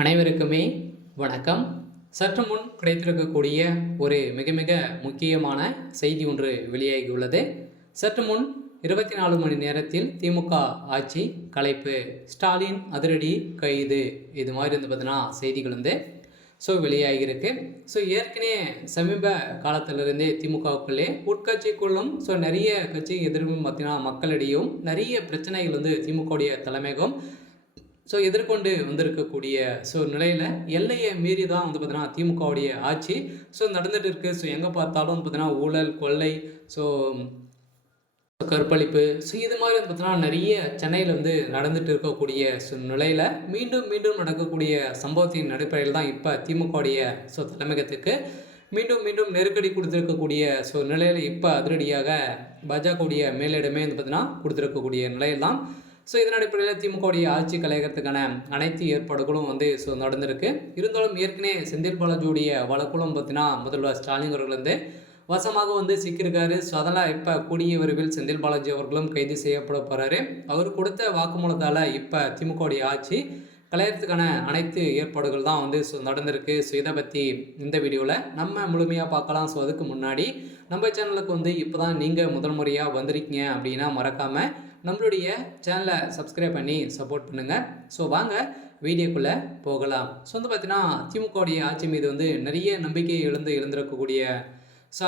அனைவருக்குமே வணக்கம். சற்று முன் கிடைத்திருக்கக்கூடிய ஒரு மிக மிக முக்கியமான செய்தி ஒன்று வெளியாகியுள்ளது. சற்று முன் 24 மணி நேரத்தில் திமுக ஆட்சி கலைப்பு, ஸ்டாலின் அதிரடி கைது, இது மாதிரி பார்த்தீங்கன்னா செய்திகள் வெளியாகியிருக்கு. ஏற்கனவே சமீப காலத்திலிருந்தே திமுகவுக்குள்ளே உட்கட்சிக்குள்ளும் நிறைய கட்சி எதிர்ப்பும் பார்த்தீங்கன்னா மக்களிடையும் நிறைய பிரச்சனைகள் திமுகவுடைய தலைமையகம் எதிர்கொண்டு வந்திருக்கக்கூடிய நிலையில் எல்லையை மீறி தான் பார்த்தீங்கன்னா திமுகவுடைய ஆட்சி நடந்துட்டு இருக்கு. எங்கே பார்த்தாலும் பார்த்தீங்கன்னா ஊழல், கொள்ளை, கற்பழிப்பு, இது மாதிரி பார்த்தீங்கன்னா நிறைய சென்னையில் நடந்துட்டு இருக்கக்கூடிய நிலையில் மீண்டும் மீண்டும் நடக்கக்கூடிய சம்பவத்தின் அடிப்படையில் தான் இப்போ திமுகவுடைய தலைமையகத்துக்கு மீண்டும் மீண்டும் நெருக்கடி கொடுத்துருக்கக்கூடிய நிலையில் இப்போ அதிரடியாக பாஜகவுடைய மேலிடமே பார்த்தீங்கன்னா கொடுத்துருக்கக்கூடிய நிலையில் தான் இதன் அடிப்படையில் திமுகவுடைய ஆட்சி கலையகத்துக்கான அனைத்து ஏற்பாடுகளும் நடந்திருக்கு. இருந்தாலும் ஏற்கனவே செந்தில் பாலாஜியுடைய வழக்குகளும் பார்த்தீங்கன்னா முதல்வர் ஸ்டாலின் அவர்கள் வசமாக சிக்கியிருக்காரு. அதெல்லாம் இப்போ கூடிய விரைவில் செந்தில் பாலாஜி அவர்களும் கைது செய்யப்பட போகிறாரு. அவர் கொடுத்த வாக்குமூலத்தால் இப்போ திமுகவுடைய ஆட்சி கலையறதுக்கான அனைத்து ஏற்பாடுகள் தான் நடந்திருக்கு. இதை பற்றி இந்த வீடியோவில் நம்ம முழுமையாக பார்க்கலாம். அதுக்கு முன்னாடி நம்ம சேனலுக்கு இப்போ தான் நீங்கள் முதல் முறையாக வந்திருக்கீங்க அப்படின்னா மறக்காமல் நம்மளுடைய சேனலை சப்ஸ்கிரைப் பண்ணி சப்போர்ட் பண்ணுங்கள். வாங்க வீடியோக்குள்ளே போகலாம். பார்த்தீங்கன்னா திமுகவுடைய ஆட்சி மீது நிறைய நம்பிக்கை எழுந்திருக்கக்கூடிய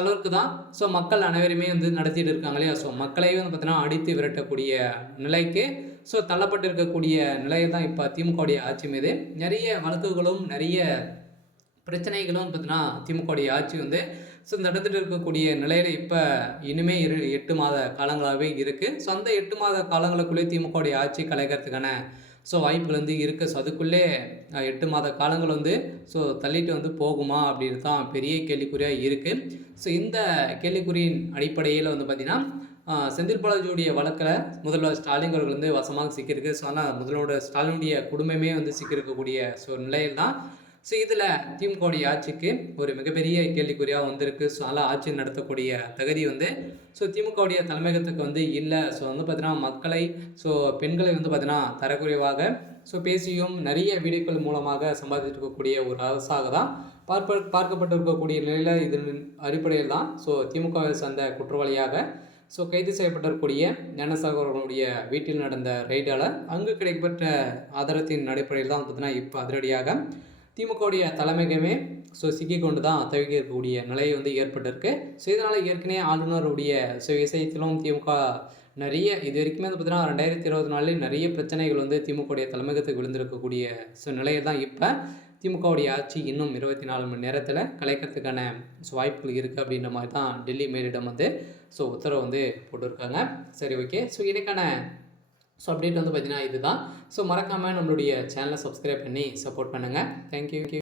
அளவுக்கு தான் மக்கள் அனைவருமே நடத்திட்டு இருக்காங்க இல்லையா. மக்களையே பார்த்தீங்கன்னா அடித்து விரட்டக்கூடிய நிலைக்கு தள்ளப்பட்டு இருக்கக்கூடிய நிலையை தான் இப்போ திமுகவுடைய ஆட்சி மீது நிறைய வழக்குகளும் நிறைய பிரச்சனைகளும் பார்த்தீங்கன்னா திமுகவுடைய ஆட்சி நடந்துட்டு இருக்கக்கூடிய நிலையில் இப்போ இனிமே 8 மாத காலங்களாகவே இருக்குது. அந்த 8 மாத காலங்களுக்குள்ளே திமுகவுடைய ஆட்சி கலைக்கிறதுக்கான வாய்ப்புகள் இருக்குது. அதுக்குள்ளே 8 மாத காலங்கள் தள்ளிட்டு போகுமா அப்படின்னு தான் பெரிய கேள்விக்குறியாக இருக்குது. இந்த கேள்விக்குறியின் அடிப்படையில் பார்த்திங்கன்னா செந்தில் பாலாஜியுடைய வழக்கில் முதல்வர் ஸ்டாலின் அவர்கள் வசமாக சிக்கியிருக்கு. ஆனால் முதல்வர் ஸ்டாலினுடைய குடும்பமே சிக்கியிருக்கக்கூடிய நிலையில் தான் இதில் திமுகவுடைய ஆட்சிக்கு ஒரு மிகப்பெரிய கேள்விக்குறியாக வந்திருக்கு. அதனால் ஆட்சி நடத்தக்கூடிய தகுதி திமுகவுடைய தலைமையகத்துக்கு இல்லை. பார்த்தீங்கன்னா மக்களை பெண்களை பார்த்தீங்கன்னா தரக்குறைவாக பேசியும் நிறைய வீடியோக்கள் மூலமாக சம்பாதித்து இருக்கக்கூடிய ஒரு அரசாக தான் பார்க்கப்பட்டிருக்கக்கூடிய நிலையில் இதன் அடிப்படையில் தான் திமுகவை சார்ந்த குற்றவாளியாக கைது செய்யப்பட்டிருக்கக்கூடிய ஞானசாகர் அவர்களுடைய வீட்டில் நடந்த ரெய்டால் அங்கு கிடைக்கப்பட்ட ஆதாரத்தின் அடிப்படையில் தான் பார்த்தீங்கன்னா இப்போ அதிரடியாக திமுகவுடைய தலைமையகமே சிக்கிக்கொண்டு தான் தவிக்க இருக்கக்கூடிய நிலை ஏற்பட்டிருக்கு. இதனால் ஏற்கனவே ஆளுநருடைய விஷயத்திலும் திமுக நிறைய இது வரைக்குமே பார்த்தீங்கன்னா 2024 நிறைய பிரச்சனைகள் திமுகவுடைய தலைமையகத்துக்கு விழுந்திருக்கக்கூடிய நிலையை தான் இப்போ திமுகவுடைய ஆட்சி இன்னும் 24 மணி நேரத்தில் கலைக்கிறதுக்கான வாய்ப்புகள் இருக்குது அப்படின்ற மாதிரி தான் டெல்லி மேலிடம் உத்தரவு போட்டிருக்காங்க. சரி, ஓகே. இதுக்கான அப்டேட் பார்த்தீங்கன்னா இதுதான். மறக்காமல் நம்மளுடைய சேனலை சப்ஸ்கிரைப் பண்ணி சப்போர்ட் பண்ணுங்கள். தேங்க்யூ.